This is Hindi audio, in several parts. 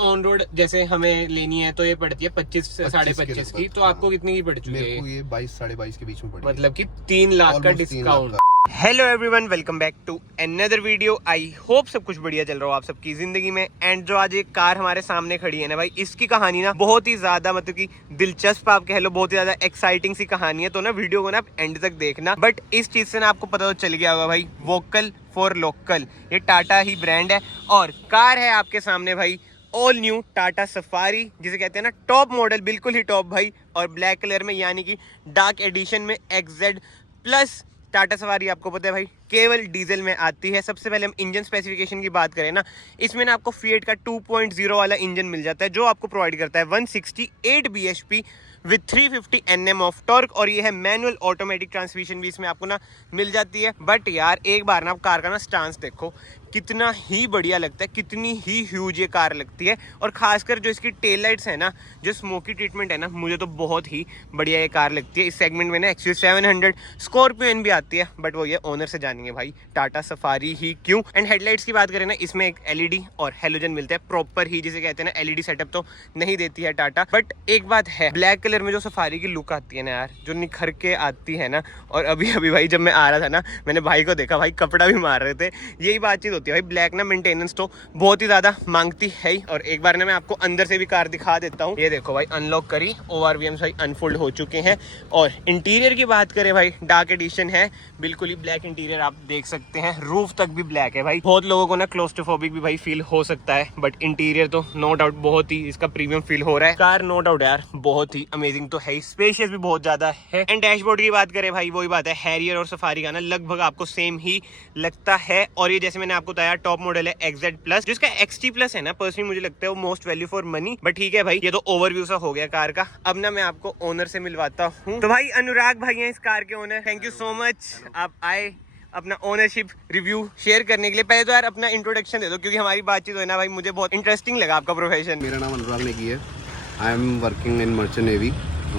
ऑन रोड जैसे हमें लेनी है तो ये पड़ती है 25 से 25.5 की। तो आपको कितनी की पड़ चुकी है? मेरे को ये 22-22.5 के बीच में पड़ी, मतलब कि 3 लाख का discount. Hello everyone, welcome back to another video. I hope सब कुछ बढ़िया चल रहा हो आप सबकी जिंदगी में। एंड जो आज एक कार हमारे सामने खड़ी है ना भाई, इसकी कहानी ना बहुत ही ज्यादा मतलब कि दिलचस्प आप कह लो, बहुत ही ज्यादा एक्साइटिंग सी कहानी है। तो ना वीडियो को ना आप एंड तक देखना। बट इस चीज से ना आपको पता तो चल गया होगा भाई, वोकल फॉर लोकल, ये टाटा ही ब्रांड है। और कार है आपके सामने भाई ऑल न्यू टाटा सफारी, जिसे कहते हैं ना टॉप मॉडल, बिल्कुल ही टॉप भाई। और ब्लैक कलर में, यानी कि डार्क एडिशन में XZ प्लस टाटा सफारी। आपको पता है भाई केवल डीजल में आती है। सबसे पहले हम इंजन स्पेसिफिकेशन की बात करें ना, इसमें ना आपको फिएट का 2.0 वाला इंजन मिल जाता है, जो आपको प्रोवाइड करता है 168 bhp with 350 Nm of torque. और ये है मैनुअल ऑटोमेटिक ट्रांसमिशन भी इसमें आपको ना मिल जाती है। बट यार एक बार ना कार का ना स्टांस देखो, कितना ही बढ़िया लगता है, कितनी ही ह्यूज ये कार लगती है। और खासकर जो इसकी टेल लाइट्स है ना, जो स्मोकी ट्रीटमेंट है ना, मुझे तो बहुत ही बढ़िया ये कार लगती है। इस सेगमेंट में ना XUV700 स्कॉर्पियो भी आती है, बट वो ये ओनर से जानेंगे भाई टाटा सफारी ही क्यों। एंड हेडलाइट्स की बात करें ना, इसमें एक LED और हेलोजन मिलता है प्रॉपर ही, जिसे कहते हैं ना LED सेटअप तो नहीं देती है टाटा। बट एक बात है, ब्लैक कलर में जो सफारी की लुक आती है ना यार, जो निखर के आती है ना। और अभी अभी भाई जब मैं आ रहा था ना, मैंने भाई को देखा, भाई कपड़ा भी मार रहे थे। यही बातचीत होती है भाई, ब्लैक ना मेंटेनेंस तो बहुत ही ज्यादा मांगती है ही। और एक बार ना मैं आपको अंदर से भी कार दिखा देता हूँ। ये देखो भाई, अनलॉक करी, ORVMs भाई अनफोल्ड हो चुके हैं। और इंटीरियर की बात करें भाई, डार्क एडिशन है, बिल्कुल ही ब्लैक इंटीरियर आप देख सकते हैं। रूफ तक भी ब्लैक है भाई। बहुत लोगों को ना क्लोस्ट्रोफोबिक भी भाई फील हो सकता है, बट इंटीरियर तो नो डाउट बहुत ही इसका प्रीमियम फील हो रहा है। कार नो डाउट यार बहुत ही अमेजिंग तो है, स्पेशियस भी बहुत ज्यादा है। एंड डैशबोर्ड की बात करें भाई, वही बात है, हैरियर और सफारी का ना लगभग आपको सेम ही लगता है। और ये जैसे मैंने आपको बताया टॉप मॉडल है XZ प्लस, जिसका XT प्लस है ना, पर्सनली मुझे लगता है वो most value for money. But ठीक है भाई, ये तो ओवरव्यू सा हो गया कार का। अब ना मैं आपको ओनर से मिलवाता हूँ। तो भाई अनुराग भाई हैं इस कार के owner. Thank you so much, आप आए अपना ओनरशिप रिव्यू शेयर करने के लिए। पहले तो यार अपना इंट्रोडक्शन दे दो, क्योंकि हमारी बातचीत हो ना भाई, मुझे बहुत इंटरेस्टिंग लगा आपका प्रोफेशन। मेरा नाम अनुराग नेगी है। I am working in merchant navy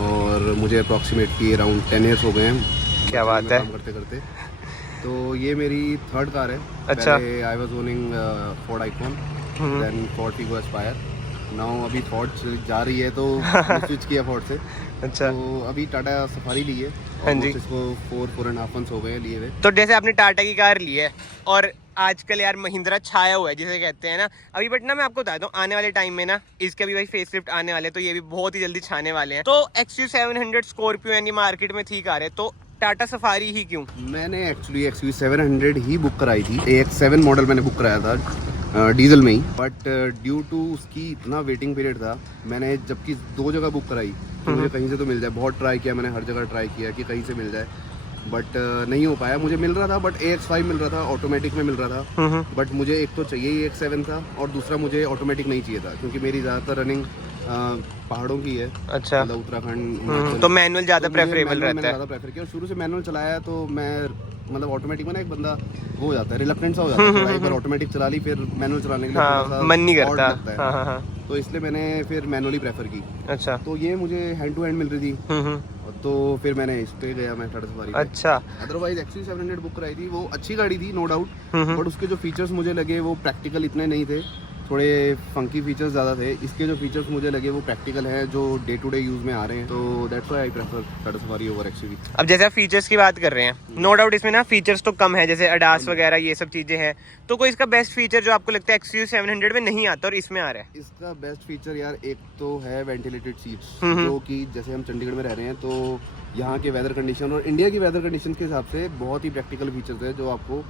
और मुझे अप्रॉक्सीमेटली अराउंड 10 ईयर्स हो गए हैं। क्या बात है, काम करते करते। तो ये मेरी थर्ड कार है। अच्छा। I was owning Ford Ikon, then Ford Figo Aspire. Now अभी फोर्ड जा रही है तो स्विच किया फोर्ड से। अच्छा, तो अभी टाटा सफारी ली है। हाँ जी। इसको 4.5 months हो गए लिए हुए। तो जैसे आपने टाटा की कार ली है और आजकल यार महिंद्रा छाया हुआ है, जिसे कहते हैं ना अभी। बट ना मैं आपको बता दूं, आने वाले टाइम में ना इसके भी भाई फेसलिफ्ट आने वाले हैं, तो ये भी बहुत ही जल्दी छाने वाले हैं। तो XUV700 स्कॉर्पियो यानी मार्केट में थी कार है, तो टाटा सफारी ही क्यों? मैंने एक्चुअली XUV700 ही बुक कराई थी। AX7 मॉडल मैंने बुक कराया था डीजल में ही। बट ड्यू टू उसकी इतना वेटिंग पीरियड था, मैंने जबकि 2 जगह बुक कराई कि मुझे कहीं से तो मिल जाए। बहुत ट्राई किया मैंने, हर जगह ट्राई किया कि कहीं से मिल जाए, बट नहीं हो पाया। मुझे मिल रहा था, बट AX5 मिल रहा था, ऑटोमेटिक में मिल रहा था। बट मुझे एक तो चाहिए ही AX7 था, और दूसरा मुझे ऑटोमेटिक नहीं चाहिए था, क्योंकि मेरी ज़्यादातर रनिंग पहाड़ों की है। अच्छा, मतलब उत्तराखंड, तो मैनुअल ज़्यादा तो प्रेफरेबल रहता है। ज़्यादा प्रेफर किया, शुरू से मैनुअल चलाया, तो मैं मतलब ऑटोमेटिक में ना एक बंदा वो हो जाता है, रिलक्टेंट सा हो जाता है। एक बार ऑटोमेटिक चला ली, फिर मैनुअल चलाने के लिए थोड़ा सा मन नहीं odd करता। लगता है। हाँ हाँ। तो इसलिए मैंने फिर मैनुअली प्रेफर की। अच्छा। तो ये मुझे हैंड टू हैंड मिल रही थी, तो फिर मैंने इस पे गया, मैं टाटा सफारी पे। अच्छा। अदरवाइज XUV700 बुक कराई थी, वो अच्छी गाड़ी थी नो डाउट, बट उसके जो फीचर्स मुझे लगे वो प्रैक्टिकल इतने नहीं थे, थोड़े फंकी फीचर्स ज़्यादा थे। इसके जो फीचर्स मुझे लगे वो प्रैक्टिकल है, जो डे टू डे यूज़ में आ रहे हैं। तो that's why I prefer Tata safari over XUV। अब जैसे आप फीचर्स की बात कर रहे हैं, नो डाउट इसमें ना फीचर्स तो कम है, जैसे अडास वगैरह ये सब चीजें हैं। तो कोई इसका बेस्ट फीचर जो आपको लगता है XUV700 में नहीं आता और इसमें आ रहा है? इसका बेस्ट फीचर यार एक तो है वेंटिलेटेड सीट्स, जो कि जैसे हम चंडीगढ़ में रह रहे हैं, तो यहाँ के वेदर कंडीशन और इंडिया की वेदर कंडीशन के हिसाब से बहुत ही प्रैक्टिकल फीचर्स है, जो आपको,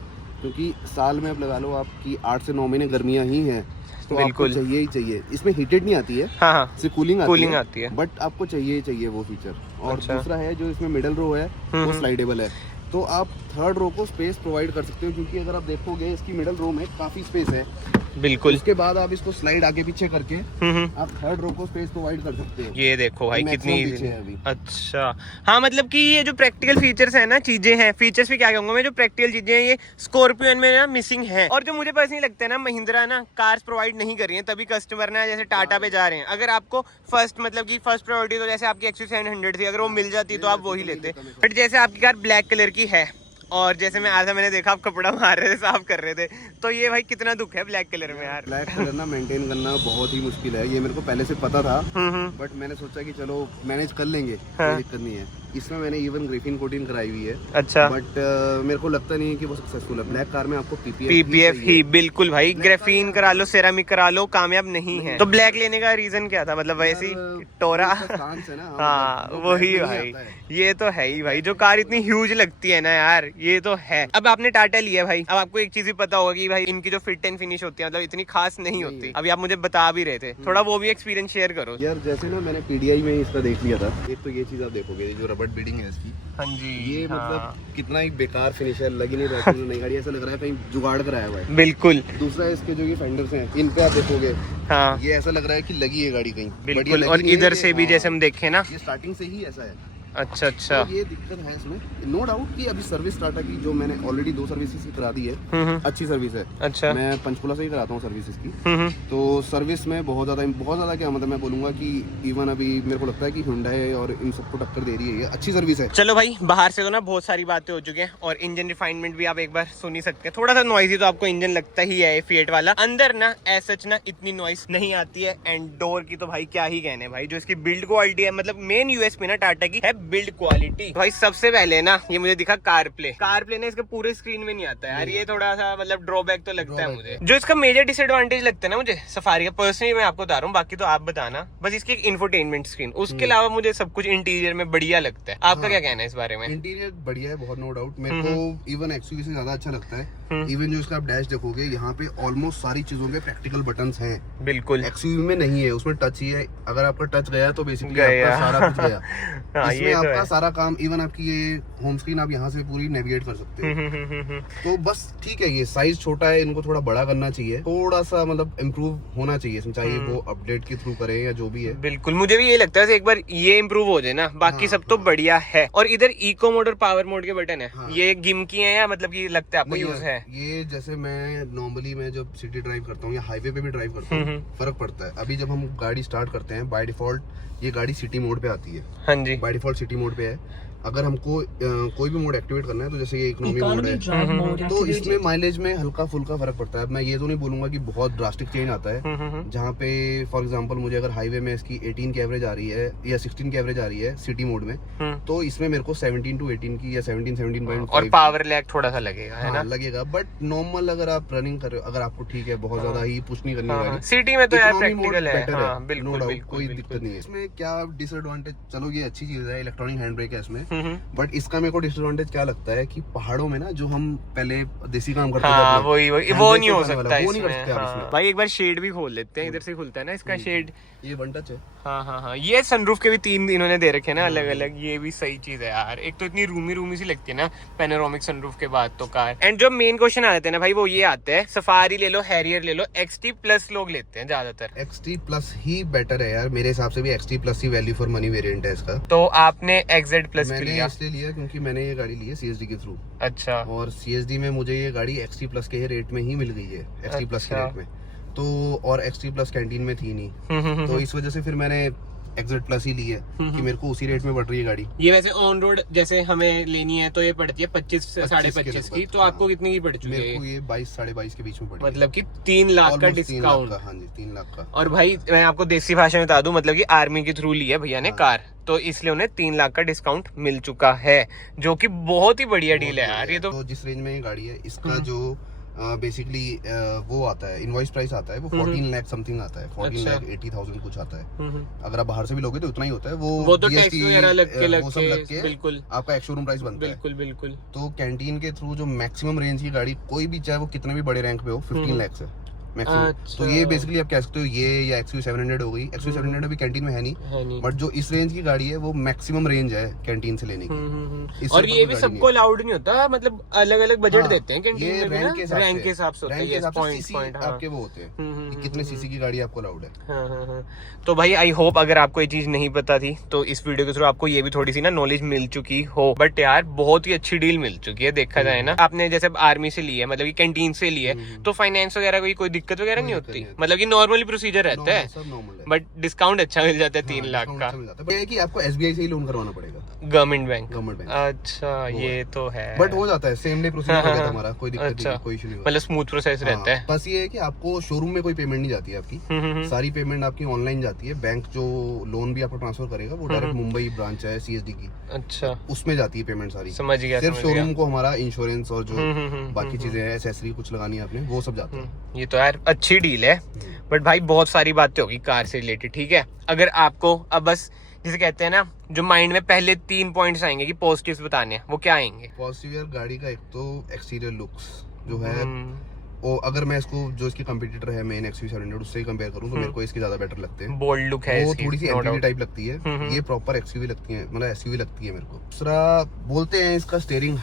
क्योंकि साल में आप लगा लो आपकी 8 से 9 महीने गर्मियाँ ही हैं, तो आपको चाहिए ही चाहिए। इसमें हीटेड नहीं आती है, हाँ हाँ, सिर्फ कूलिंग आती है, बट आपको चाहिए ही चाहिए वो फीचर। और अच्छा। दूसरा है जो इसमें मिडल रो है वो स्लाइडेबल है, तो आप थर्ड रो को स्पेस प्रोवाइड कर सकते हो, क्योंकि अगर आप देखोगे इसकी मिडल रो में काफी स्पेस है। बिल्कुल। उसके बाद आप इसको स्लाइड आगे पीछे करके आप थर्ड रो को स्पेस प्रोवाइड कर सकते हो। ये देखो भाई कितनी पीछे है अभी। अच्छा, हाँ मतलब कि ये जो प्रैक्टिकल फीचर्स है ना, चीजें हैं, फीचर्स भी क्या कहूंगा मैं, जो प्रैक्टिकल चीजें हैं ये स्कॉर्पियो में ना मिसिंग है। और जो मुझे पर्सनली लगता है ना, महिंद्रा ना कार्स प्रोवाइड नहीं कर रही है, तभी कस्टमर ना जैसे टाटा पे जा रहे हैं। अगर आपको फर्स्ट मतलब की फर्स्ट प्रायोरिटी तो जैसे आपकी XUV700 थी, अगर वो मिल जाती तो आप वो ही लेते। बट जैसे आपकी कार ब्लैक कलर की है, और जैसे मैं आया था मैंने देखा आप कपड़ा मार रहे थे, साफ कर रहे थे, तो ये भाई कितना दुख है ब्लैक कलर में यार। ब्लैक कलर ना मेंटेन करना बहुत ही मुश्किल है, ये मेरे को पहले से पता था, बट मैंने सोचा कि चलो मैनेज कर लेंगे, कोई दिक्कत नहीं है। इसमें मैंने इवन ग्रिफिन कोटिंग कराई हुई है। अच्छा। बट मेरे को लगता नहीं है कि वो सक्सेसफुल है। ब्लैक कार में आपको पीपीएफ ही बिल्कुल भाई, ग्रेफीन करा लो, सेरामिक करा लो, कामयाब नहीं है। तो ब्लैक लेने का रीजन क्या था, मतलब वैसे ही टोरा? हाँ वही भाई, ये तो है ही भाई, जो कार इतनी ह्यूज लगती है ना यार, ये तो है। अब आपने टाटा लिया भाई, अब आपको एक चीज ही पता होगा कि भाई इनकी जो फिट एंड फिनिश होती है मतलब इतनी खास नहीं होती। अभी आप मुझे बता भी रहे थे, थोड़ा वो भी एक्सपीरियंस शेयर करो यार। जैसे ना मैंने टीडीआई में इसका देख लिया था, एक तो ये चीज आप देखोगे जो रबड़ बीडिंग है इसकी। हाँ जी, ये मतलब कितना ही बेकार फिनिश है, लग ही नहीं रहा है नई गाड़ी, ऐसा लग रहा है कहीं जुगाड़ कराया हुआ है। बिल्कुल। दूसरा इसके जो ये फेंडर्स हैं, इन पे आप देखोगे, हाँ ये ऐसा लग रहा है कि लगी है गाड़ी कहीं, बिल्कुल। और इधर से भी जैसे हम देखें ना, ये स्टार्टिंग से ही ऐसा है। अच्छा अच्छा। तो ये दिक्कत है इसमें, नो डाउट कि अभी सर्विस टाटा की जो मैंने ऑलरेडी 2 सर्विसेज करा दी है, अच्छी सर्विस है। अच्छा। मैं पंचकुला से ही कराता हूँ सर्विस इसकी। तो सर्विस में बहुत ज्यादा क्या मतलब मैं बोलूंगा कि इवन अभी मेरे को लगता है कि Hyundai और इन सबको टक्कर दे रही है, ये अच्छी सर्विस है। चलो भाई, बाहर से तो ना बहुत सारी बातें हो चुकी हैं और इंजन रिफाइनमेंट भी आप एक बार सुन ही सकते हैं। थोड़ा सा नॉइजी तो आपको इंजन लगता ही है फिएट वाला, अंदर ना ऐसा ना इतनी नॉइस नहीं आती है। एंड डोर की तो भाई क्या ही कहने भाई, जो इसकी बिल्ड क्वालिटी है, मतलब मेन यूएसपी ना टाटा की है बिल्ड क्वालिटी। भाई सबसे पहले ना ये मुझे दिखा कार प्ले ना इसके पूरे स्क्रीन में नहीं आता है यार, ये थोड़ा सा मतलब ड्रॉबैक तो लगता है मुझे। जो इसका मेजर डिसएडवांटेज लगता है ना मुझे सफारी का, पर्सनली मैं आपको बता रहा हूँ, बाकी तो आप बताना, बस इसकी एक इंफोटेनमेंट स्क्रीन, उसके अलावा मुझे सब कुछ इंटीरियर में बढ़िया लगता है। आपका क्या कहना है इस बारे में? इंटीरियर बढ़िया है बहुत, नो डाउट। मेरे को इवन एक्सयूवी से ज्यादा अच्छा लगता है। इवन जो इसका आप डैश देखोगे, यहाँ पे ऑलमोस्ट सारी चीजों के प्रैक्टिकल बटन्स हैं। बिल्कुल एक्सयूवी में नहीं है, उसमें टच ही है। अगर आपका टच गया तो बेसिकली आपका सारा कुछ गया। इसमें आपका सारा काम, इवन आपकी ये होम स्क्रीन आप यहाँ से पूरी नेविगेट कर सकते हो। तो बस ठीक है, ये साइज छोटा है, इनको थोड़ा बड़ा करना चाहिए, थोड़ा सा मतलब इम्प्रूव होना चाहिए, चाहे वो अपडेट के थ्रू करे या जो भी है। बिल्कुल, मुझे भी ये लगता है एक बार ये इम्प्रूव हो जाए ना, बाकी सब तो बढ़िया है। और इधर इको मोड और पावर मोड के बटन है, ये गिमकी है या मतलब कि लगता है आपको यूज है? ये जैसे मैं नॉर्मली मैं जब सिटी ड्राइव करता हूँ या हाईवे पे भी ड्राइव करता हूँ, फर्क पड़ता है। अभी जब हम गाड़ी स्टार्ट करते हैं, बाय डिफॉल्ट ये गाड़ी सिटी मोड पे आती है। हाँ जी, बाय डिफॉल्ट सिटी मोड पे है। अगर हमको कोई भी मोड एक्टिवेट करना है, तो जैसे ये इकोनॉमी मोड है, तो इसमें माइलेज में हल्का फुल्का फर्क पड़ता है। मैं ये तो नहीं बोलूंगा कि बहुत ड्रास्टिक चेंज आता है। जहाँ पे फॉर एग्जांपल मुझे अगर हाईवे में इसकी 18 की एवरेज आ रही है या 16 की एवरेज आ रही है सिटी मोड में, तो इसमें मेरे को 17 to 18 की या 17.5 और पावर लैग थोड़ा सा लगेगा, है ना? लगेगा, बट नॉर्मल अगर आप रनिंग कर रहे हो, अगर आपको ठीक है, बहुत ज्यादा ही पुश नहीं करनी है सिटी में, तो यार प्रैक्टिकल है, बिल्कुल कोई दिक्कत नहीं है। इसमें क्या डिसएडवांटेज, चलो ये अच्छी चीज है, इलेक्ट्रॉनिक हैंड ब्रेक है इसमें, बट इसका मेरे को डिसएडवांटेज क्या लगता है कि पहाड़ों में ना जो हम पहले देसी काम करते थे, वो नहीं हो सकता इसमें। भाई एक बार शेड भी खोल लेते हैं, इधर से खुलता है ना इसका शेड, ये वन टच है। हाँ, ये सनरूफ के भी 3 इन्होंने दे रखे हैं ना अलग अलग, ये भी सही चीज है यार। एक तो इतनी रूमी सी लगती है ना पैनोरामिक सनरूफ के बाद तो कार। एंड जो मेन क्वेश्चन आ जाते हैं ना भाई, वो ये आते हैं, सफारी ले लो, हैरियर ले लो, XT प्लस लोग लेते हैं ज्यादातर। XT प्लस ही बेटर है यार, मेरे हिसाब से भी XT plus he value for money variant है इसका। तो आपने XZ प्लस लिया? इसलिए लिया क्योंकि मैंने ये गाड़ी ली है CSD के थ्रू। अच्छा। और CSD में मुझे ये गाड़ी XT प्लस के रेट में ही मिल गई है, XT प्लस के रेट में तो, और XT प्लस कैंटीन में थी नहीं, तो इस वजह से फिर मैंने XZ प्लस ही ली है कि मेरे को उसी रेट में पड़ रही है गाड़ी। ये वैसे ऑन रोड जैसे हमें लेनी है तो ये पड़ती है 25 से 25.5 की, तो आपको कितनी की पड़ चुकी है? मेरे को ये 22 साढ़े 22 के बीच में पड़ी, मतलब कि 3 लाख का डिस्काउंट। हाँ जी, 3 लाख का। और भाई मैं आपको देसी भाषा में बता दूं, मतलब कि आर्मी के थ्रू ली है भैया ने कार, तो इसलिए उन्हें 3 लाख का डिस्काउंट मिल चुका है, जो कि बहुत ही बढ़िया डील है यार। ये तो जिस रेंज में ये गाड़ी है, इसका जो बेसिकली वो आता है, इनवॉइस प्राइस आता है वो 14 लाख समथिंग आता है, 14 लाख 80,000 कुछ आता है। अगर आप बाहर से भी लोगे तो उतना ही होता है, वो तो टैक्स वगैरह लग के बिल्कुल आपका एक शोरूम प्राइस बनता है। बिल्कुल। तो कैंटीन के थ्रू जो मैक्सिमम रेंज की गाड़ी कोई भी, चाहे वो कितने भी बड़े रैंक पे हो, 15 लाख से मैक्सिमम। अच्छा। तो ये बेसिकली आप कह सकते हो ये या XUV 700 हो गई। XUV 700 अभी कैंटीन में है नहीं, बट जो इस रेंज की गाड़ी है वो मैक्सिमम रेंज है कैंटीन से लेने की। और ये भी सबको अलाउड नहीं होता, मतलब अलग अलग बजट देते हैं कैंटीन में, रैंक के हिसाब से होता है, आपके वो होते हैं कितने सीसी की गाड़ी आपको अलाउड है। तो भाई आई होप अगर आपको ये चीज नहीं पता थी तो इस वीडियो के थ्रू आपको ये भी थोड़ी सी ना नॉलेज मिल चुकी हो। बट यार बहुत ही अच्छी डील मिल चुकी है, देखा जाए ना। आपने जैसे आर्मी से ली है, मतलब कि कैंटीन से ली है, तो फाइनेंस वगैरह कोई दिक्कत वगैरह नहीं कोई दिक्कत होती? नहीं होती। मतलब कि नॉर्मली प्रोसीजर रहता है, सब नॉर्मल है। बट डिस्काउंट अच्छा मिल जाता है 3 लाख discount का। अच्छा मिल जाता है। But ये है कि आपको SBI से ही लोन करवाना पड़ेगा, गवर्नमेंट बैंक। Government bank. अच्छा, ये तो है। बट हो जाता है, सेम डे प्रोसीजर हो जाता है हमारा, कोई दिक्कत अच्छा। नहीं, कोई इशू नहीं होता। मतलब स्मूथ प्रोसेस रहता है। बस ये है कि आपको शोरूम में कोई पेमेंट नहीं जाती है आपकी, सारी पेमेंट आपकी ऑनलाइन जाती है। बैंक जो लोन भी आपको ट्रांसफर करेगा वो डायरेक्ट मुंबई ब्रांच है CSD की, अच्छा, उसमें जाती है पेमेंट सारी। समझ गया। सिर्फ समझ गया। शोरूम को हमारा इंश्योरेंस और जो बाकी चीजें हैं, एसेसरी कुछ लगानी है आपने, वो सब जाता है। ये तो यार अच्छी डील है। बट भाई बहुत सारी बातें होगी कार से रिलेटेड, ठीक है। अगर आपको अब बस जिसे कहते हैं ना, जो माइंड में पहले 3 पॉइंट्स आएंगे कि पॉजिटिव्स बताने हैं, वो क्या आएंगे? पॉजिटिव यार गाड़ी का एक तो एक्सटीरियर लुक्स जो है, वो अगर मैं इसको जो इसकी कंपटीटर है मेन XUV700 उससे ही कंपेयर करूं तो मेरे को इसके ज्यादा बेटर लगते हैं। बोल्ड लुक है वो इसकी, थोड़ी सी no MPV doubt। टाइप लगती है, ये प्रॉपर XUV लगती है, मतलब SUV लगती है मेरे को। दूसरा बोलते हैं इसका स्टीयरिंग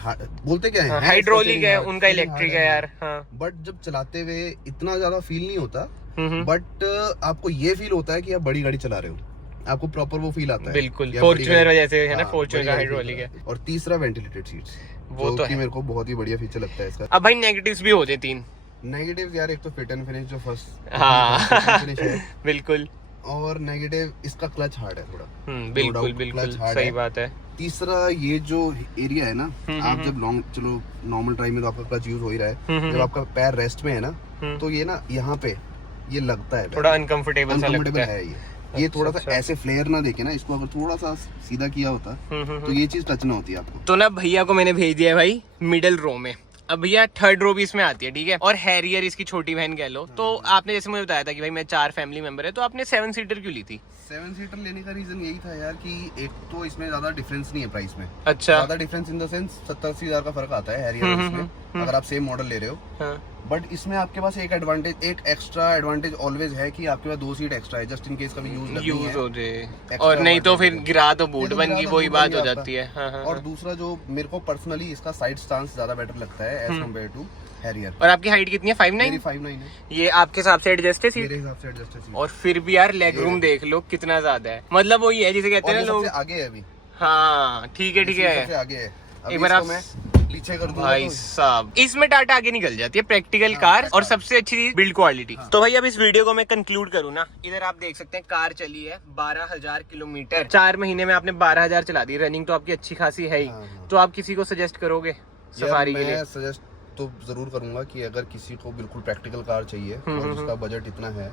बोलते क्या है, हाइड्रोलिक है, उनका इलेक्ट्रिक है यार। हाँ, बट जब चलाते हुए इतना ज्यादा फील नहीं होता, हम्म, बट आपको ये फील होता है कि आप बड़ी गाड़ी चला रहे हो, आपको प्रॉपर वो फील आता है। बिल्कुल। कि आप बड़ी फॉर्च्यूनर गाड़ी- जैसे है ना, हाँ, फॉर्च्यूनर बड़ी का गाड़ी फील हाइड्रोलिक होता है। और तीसरा वेंटिलेटेड सीट्स, वो तो है। मेरे को बहुत ही बढ़िया फीचर लगता है इसका। अब भाई नेगेटिव्स भी होते 3। नेगेटिव यार, एक तो फिट एंड फिनिश जो फर्स्ट हाँ फिनिश है, बिल्कुल। और नेगेटिव इसका क्लच हार्ड है थोड़ा। बिल्कुल doubt, बिल्कुल clutch hard सही है। बात है। तीसरा ये जो एरिया है ना, आप जब लॉन्ग चलो नॉर्मल ड्राइव में तो आपका क्लच यूज हो ही रहा है, जब आपका पैर रेस्ट में है ना, तो ये ना यहाँ पे ये लगता है, थोड़ा अनकंफर्टेबल सा लगता है। ये थोड़ा सा ऐसे फ्लेयर ना देखे ना, इसको अगर थोड़ा सा सीधा किया होता तो ये चीज टच ना होती आपको। तो ना भैया को मैंने भेज दिया है भाई मिडिल रो में। अब भैया 3rd रो भी इसमें आती है, ठीक है। और हैरियर इसकी छोटी बहन कह लो। तो आपने जैसे मुझे बताया था कि भाई मैं 4 फैमिली मेंबर है, तो आपने 7 सीटर क्यों ली थी? 7 सीटर लेने का रीजन यही था यार कि एक तो इसमें ज्यादा डिफरेंस नहीं है प्राइस में। अच्छा। ज्यादा डिफरेंस इन द सेंस 70-80 हजार का फर्क आता है हैरियर इसमें, अगर आप सेम मॉडल ले रहे हो। हाँ। बट इसमें आपके पास एक एडवांटेज, एक एक्स्ट्रा एडवांटेज ऑलवेज है कि आपके पास 2 सीट एक्स्ट्रा है, जस्ट इन केस कभी यूज हो जाए, और नहीं तो फिर गिरा तो बूट बन गई, वही बात हो जाती है। हाँ, हाँ, और दूसरा जो मेरे को पर्सनली इसका साइड स्टांस ज्यादा बेटर लगता है एज कम्पेयर टू हैरियर। और आपकी हाइट कितनी है? 5'9"? मेरी 5'9" है। ये आपके हिसाब से एडजस्ट है सीट? मेरे हिसाब से एडजस्ट है सीट। और फिर भी यार लेग रूम देख लो कितना ज्यादा है, मतलब वही है जिसे कहते हैं ना लोग। आगे है अभी। हाँ ठीक है, ठीक है। सबसे आगे है। एक बार आप पीछे कर दूंगा भाई तो साहब, इसमें टाटा आगे निकल जाती है, प्रैक्टिकल कार, और सबसे अच्छी चीज बिल्ड क्वालिटी। तो भाई अब इस वीडियो को मैं कंक्लूड करूँ ना, इधर आप देख सकते हैं कार चली है 12,000 किलोमीटर। 4 महीने में आपने 12,000 चला दी, रनिंग तो आपकी अच्छी खासी है ही। तो आप किसी को सजेस्ट करोगे सफारी के लिए? मैं सजेस्ट तो जरूर करूंगा कि अगर किसी को बिल्कुल प्रैक्टिकल कार चाहिए और जिसका बजट इतना है,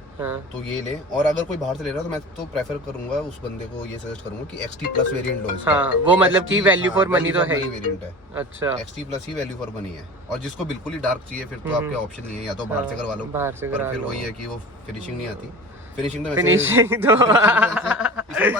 तो ये ले। और अगर कोई बाहर से ले रहा है तो मैं तो प्रेफर करूंगा उस बंदे को ये सजेस्ट करूंगा कि XT प्लस वेरिएंट लो इसका। हाँ, वो मतलब कि वैल्यू फॉर मनी तो है ही। वेरिएंट है। अच्छा। XT plus he value for money है। और जिसको बिल्कुल ही डार्क चाहिए फिर तो आपके ऑप्शन नहीं है, या तो बाहर से करवा लो, बाहर से पर करा फिर लो। वही है कि वो फिनिशिंग नहीं आती। फिनिशिंग तो फिनिशिंग तो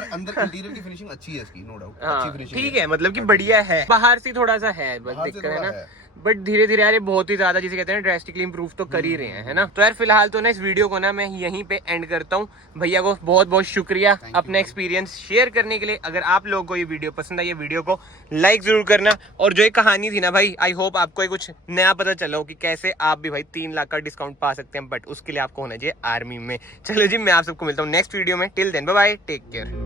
अंदर इंटीरियर की फिनिशिंग अच्छी है इसकी, नो डाउट अच्छी फिनिशिंग ठीक है, मतलब कि बढ़िया है। बाहर से थोड़ा सा है बस दिक्कत है ना, बट धीरे धीरे यार ये बहुत ही ज्यादा जिसे कहते हैं ड्रेस्टिकली इंप्रूव तो कर ही रहे हैं, है ना। तो यार फिलहाल तो ना इस वीडियो को ना मैं यहीं पे एंड करता हूँ। भैया को बहुत बहुत शुक्रिया अपना एक्सपीरियंस शेयर करने के लिए। अगर आप लोगों को ये वीडियो पसंद आई, ये वीडियो को लाइक जरूर करना। और जो ये कहानी थी ना भाई, आई होप आपको ये कुछ नया पता चला हो कि कैसे आप भी भाई 3 लाख का डिस्काउंट पा सकते हैं, बट उसके लिए आपको होना चाहिए आर्मी में। चलो जी, मैं आप सबको मिलता हूँ नेक्स्ट वीडियो में। Till then bye bye, take care.